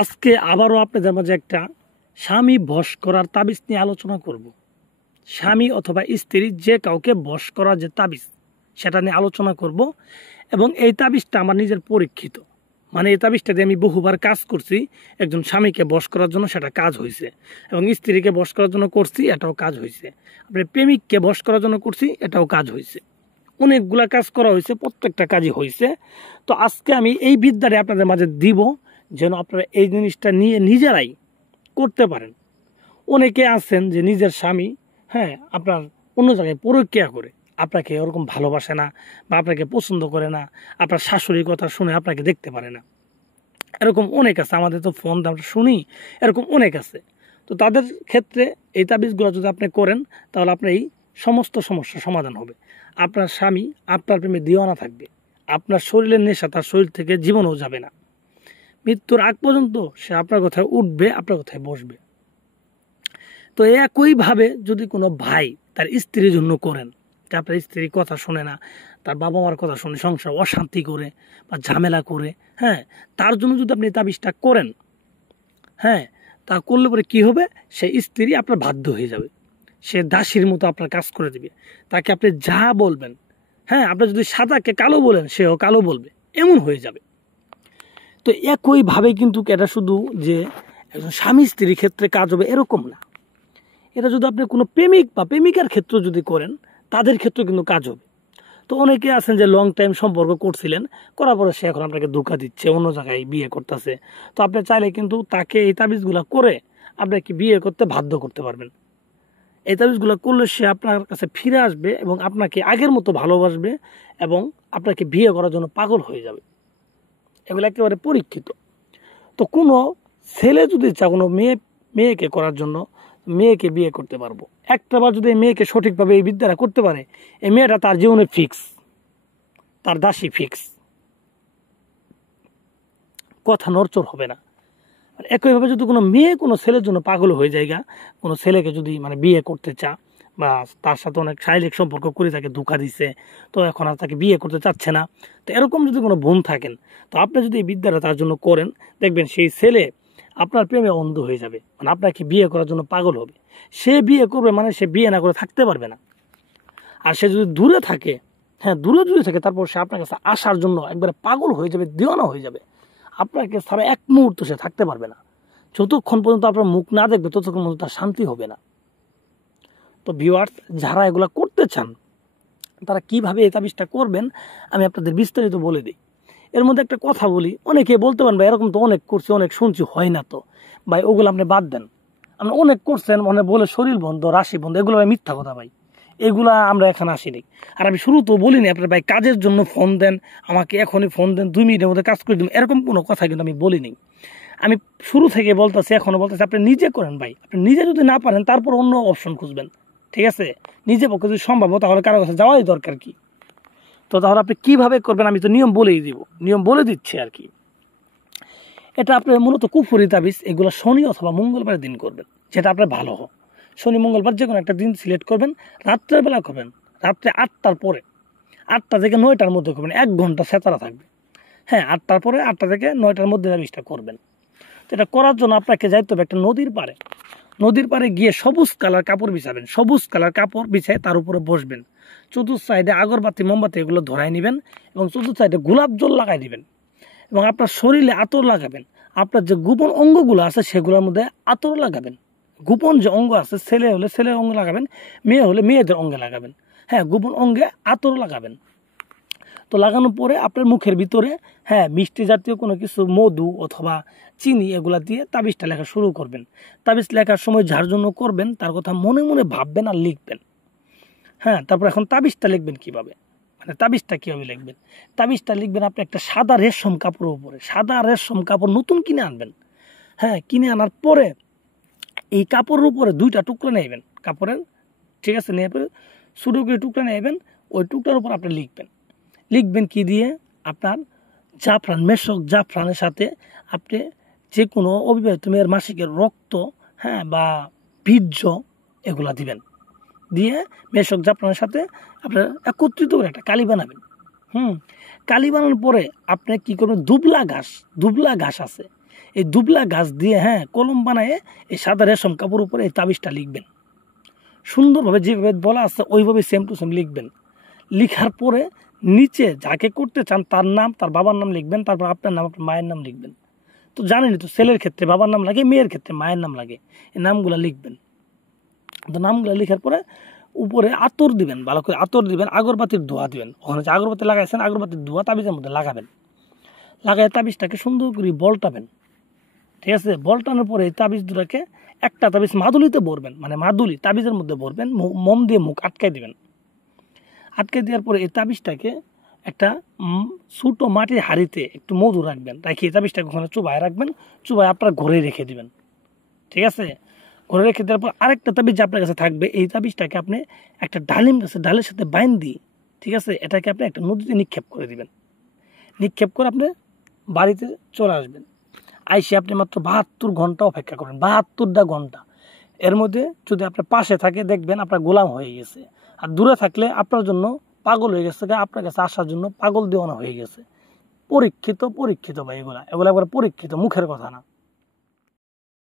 আজকে আবারও আপনাদের মাঝে একটা স্বামী বশ করার তাবিজ নিয়ে আলোচনা করব। স্বামী অথবা স্ত্রী যে কাউকে বশ করার যে তাবিজ সেটা নিয়ে আলোচনা করব। এবং এই তাবিজটা আমার নিজের পরীক্ষিত, মানে এই তাবিজটা দিয়ে আমি বহুবার কাজ করছি। একজন স্বামীকে বশ করার জন্য সেটা কাজ হয়েছে, এবং স্ত্রীকে বশ করার জন্য করছি, এটাও কাজ হয়েছে। আপনি প্রেমিককে বশ করার জন্য করছি, এটাও কাজ হয়েছে। অনেকগুলা কাজ করা হয়েছে, প্রত্যেকটা কাজই হয়েছে। তো আজকে আমি এই বিদ্যাটা আপনাদের মাঝে দিব, যেন আপনারা এই জিনিসটা নিয়ে নিজেরাই করতে পারেন। অনেকে আছেন যে নিজের স্বামী আপনার অন্য জায়গায় পরকীয়া করে, আপনাকে ওরকম ভালোবাসে না বা আপনাকে পছন্দ করে না, আপনার শাশুড়ির কথা শুনে আপনাকে দেখতে পারে না। এরকম অনেক আছে, আমাদের তো ফোন আমরা শুনি, এরকম অনেক আছে। তো তাদের ক্ষেত্রে এই তাবিজগুলো যদি আপনি করেন, তাহলে আপনার এই সমস্ত সমস্যার সমাধান হবে। আপনার স্বামী আপনার প্রেমে দিওয়ানা থাকবে, আপনার শরীরের নেশা তার শরীর থেকে জীবনও যাবে না। মৃত্যুর আগ পর্যন্ত সে আপনার কথায় উঠবে, আপনার কথায় বসবে। তো একইভাবে যদি কোনো ভাই তার স্ত্রীর জন্য করেন, যে আপনার স্ত্রীর কথা শোনে না, তার বাবা মার কথা শুনে সংসার অশান্তি করে বা ঝামেলা করে, তার জন্য যদি আপনি তাবিজটা করেন, তা করলে পরে কী হবে, সে স্ত্রী আপনার বাধ্য হয়ে যাবে, সে দাসীর মতো আপনার কাজ করে দেবে। তাকে আপনি যা বলবেন, আপনি যদি সাদাকে কালো বলেন, সেও কালো বলবে, এমন হয়ে যাবে। তো একইভাবে কিন্তু এটা শুধু যে একজন স্বামী স্ত্রীর ক্ষেত্রে কাজ হবে এরকম না। এটা যদি আপনি কোনো প্রেমিক বা প্রেমিকার ক্ষেত্রে যদি করেন, তাদের ক্ষেত্রে কিন্তু কাজ হবে। তো অনেকে আছেন যে লং টাইম সম্পর্ক করছিলেন, করার পরে সে এখন আপনাকে ধোঁকা দিচ্ছে, অন্য জায়গায় বিয়ে করতেছে। তো আপনি চাইলে কিন্তু তাকে এই তাবিজগুলো করে আপনাকে বিয়ে করতে বাধ্য করতে পারবেন। এই তাবিজগুলো করলে সে আপনার কাছে ফিরে আসবে এবং আপনাকে আগের মতো ভালোবাসবে এবং আপনাকে বিয়ে করার জন্য পাগল হয়ে যাবে। এগুলো একেবারে পরীক্ষিত। তো কোনো ছেলে যদি চায় কোনো মেয়েকে করার জন্য, মেয়েকে বিয়ে করতে পারবো। একটাবার যদি এই মেয়েকে সঠিকভাবে এই বিদ্যাটা করতে পারে, এই মেয়েটা তার জীবনে ফিক্স, তার দাসী ফিক্স, কথা নড়চড় হবে না। একইভাবে যদি কোনো মেয়ে কোনো ছেলের জন্য পাগল হয়ে যায়, কোনো ছেলেকে যদি বিয়ে করতে চা বা তার সাথে অনেক শারীরিক সম্পর্ক করে তাকে ধোঁকা দিচ্ছে, তো এখন আর তাকে বিয়ে করতে চাচ্ছে না, তো এরকম যদি কোনো বোন থাকেন, তো আপনি যদি এই বিদ্যাটা তার জন্য করেন, দেখবেন সেই ছেলে আপনার প্রেমে অন্ধ হয়ে যাবে, আপনাকে বিয়ে করার জন্য পাগল হবে। সে বিয়ে করবে, সে বিয়ে না করে থাকতে পারবে না। আর সে যদি দূরে থাকে, দূরে যদি থাকে, তারপর সে আপনার কাছে আসার জন্য একবারে পাগল হয়ে যাবে, দিওয়ানা হয়ে যাবে। আপনাকে ছাড়া এক মুহূর্ত সে থাকতে পারবে না। যতক্ষণ পর্যন্ত আপনার মুখ না দেখবে, ততক্ষণ পর্যন্ত তার শান্তি হবে না। তো ভিউয়ার্স, যারা এগুলা করতে চান, তারা কিভাবে এই তাবিজটা করবেন আমি আপনাদের বিস্তারিত বলে দিই। এর মধ্যে একটা কথা বলি, অনেকে বলতে পারেন ভাই এরকম তো অনেক করছি, অনেক শুনছি, হয় না। তো ভাই ওগুলো আপনি বাদ দেন। আপনি অনেক করছেন বলে শরীর বন্ধ, রাশি বন্ধ, এগুলো ভাই মিথ্যা কথা ভাই, এগুলা আমরা এখানে আসিনি। আর আমি শুরুতেও বলিনি আপনার ভাই কাজের জন্য ফোন দেন, আমাকে এখনই ফোন দেন, 2 মিনিটের মধ্যে কাজ করে দিন, এরকম কোনো কথা কিন্তু আমি বলিনি। আমি শুরু থেকে বলতেছি, এখনও বলতেছি, আপনি নিজে করেন ভাই। আপনি নিজে যদি না পারেন, তারপর অন্য অপশন খুঁজবেন, ঠিক আছে? নিজে পক্ষে যদি সম্ভব, তাহলে কারো কাছে যাওয়াই দরকার কি? তো তাহলে আপনি কীভাবে করবেন আমি তো নিয়ম বলেই দিব, নিয়ম বলে দিচ্ছি আর কি। এটা আপনি মূলত কুফরি তাবিজ, এগুলো শনি অথবা মঙ্গলবারের দিন করবেন, যেটা আপনার ভালো হোক। শনি মঙ্গলবার যে কোনো একটা দিন সিলেক্ট করবেন, রাত্রের বেলা করবেন, রাত্রে 8টার পরে, 8টা থেকে 9টার মধ্যে করবেন, 1 ঘন্টা সেতারা থাকবে। 8টার পরে, 8টা থেকে 9টার মধ্যে তাবিজটা করবেন। তো এটা করার জন্য আপনাকে যাইতে হবে একটা নদীর পাড়ে। নদীর পাড়ে গিয়ে সবুজ কালার কাপড় বিছাবেন, সবুজ কালার কাপড় বিছায় তার উপরে বসবেন। চতুর্থ সাইডে আগরবাতি মোমবাতি এগুলো ধরাই নেবেন এবং চতুর্থ সাইডে গোলাপ জল লাগাই দিবেন এবং আপনার শরীরে আতর লাগাবেন। আপনার যে গোপন অঙ্গগুলো আছে সেগুলোর মধ্যে আতর লাগাবেন। গোপন যে অঙ্গ আছে, ছেলে হলে ছেলের অঙ্গে লাগাবেন, মেয়ে হলে মেয়েদের অঙ্গে লাগাবেন। গোপন অঙ্গে আতর লাগাবেন। তো লাগানোর পরে আপনার মুখের ভিতরে মিষ্টি জাতীয় কোনো কিছু, মধু অথবা চিনি, এগুলা দিয়ে তাবিজটা লেখা শুরু করবেন। তাবিজ লেখার সময় যার জন্য করবেন তার কথা মনে মনে ভাববেন আর লিখবেন। তারপর এখন তাবিজটা লিখবেন কিভাবে, তাবিজটা কীভাবে লিখবেন? তাবিজটা লিখবেন আপনি একটা সাদা রেশম কাপড়ের উপরে। সাদা রেশম কাপড় নতুন কিনে আনবেন। কিনে আনার পরে এই কাপড়ের উপরে 2টা টুকরা নেবেন কাপড়ের, ঠিক আছে? নিয়ে ছোটো করে টুকরা নেবেন, ওই টুকরার উপর আপনি লিখবেন কি দিয়ে? আপনার জাফরান, মেশক জাফরানের সাথে আপনি যে কোনো অবিবাহিত মেয়ের মাসিকের রক্ত বা বীর্য এগুলা দিবেন। দিয়ে মেশক জাফরানের সাথে আপনার একত্রিত করে একটা কালি বানাবেন। কালি বানানোর পরে আপনি কী করবেন? দুবলা ঘাস আছে, এই দুবলা গাছ দিয়ে কলম বানায় এই সাদা রেশম কাপড় উপরে এই তাবিজটা লিখবেন সুন্দরভাবে, যেভাবে বলা আছে ওইভাবে সেম টু সেম লিখবেন। লিখার পরে নিচে যাকে করতে চান তার নাম, তার বাবার নাম লিখবেন, তারপর আপনার নাম, আপনার মায়ের নাম লিখবেন। তো জানেনই তো, ছেলের ক্ষেত্রে বাবার নাম লাগে, মেয়ের ক্ষেত্রে মায়ের নাম লাগে। এই নামগুলো লিখবেন। তো নামগুলো লিখার পরে উপরে আতর দিবেন, ভালো করে আতর দিবেন, আগরবাতির ধোঁয়া দিবেন। ওখানে যে আগরবাতি লাগাইছেন আগরবাতির ধোঁয়া তাবিজের মধ্যে লাগাবেন। লাগাই তাবিজটাকে সুন্দর করে বলটাবেন, ঠিক আছে? বলটানোর পরে এই তাবিজ দুটাকে একটা তাবিজ মাদুলিতে ভরবেন, মানে মাদুলি তাবিজের মধ্যে ভরবেন, মোম দিয়ে মুখ আটকাই দিবেন। আটকে দেওয়ার পরে এই তাবিজটাকে একটা ছোটো মাটির হাঁড়িতে একটু মধু রাখবেন, রাখি এই তাবিজটাকে ওখানে চুবায় রাখবেন, চুবায় আপনার ঘরে রেখে দিবেন, ঠিক আছে? ঘরে রেখে দেওয়ার পর আরেকটা তাবিজ আপনার কাছে থাকবে। এই তাবিজটাকে আপনি একটা ডালিম গাছে ডালের সাথে বাইন দিই, ঠিক আছে? এটাকে আপনি একটা নদীতে নিক্ষেপ করে দিবেন। নিক্ষেপ করে আপনি বাড়িতে চলে আসবেন। আইসে আপনি মাত্র 72 ঘন্টা অপেক্ষা করেন, 72টা ঘন্টা। এর মধ্যে যদি আপনার পাশে থাকে দেখবেন আপনার গোলাম হয়ে গেছে, আর দূরে থাকলে আপনার জন্য পাগল হয়ে গেছে, আপনার কাছে আসার জন্য পাগল দেওয়ানো হয়ে গেছে। পরীক্ষিত ভাই, এগুলা একবার পরীক্ষিত, মুখের কথা না।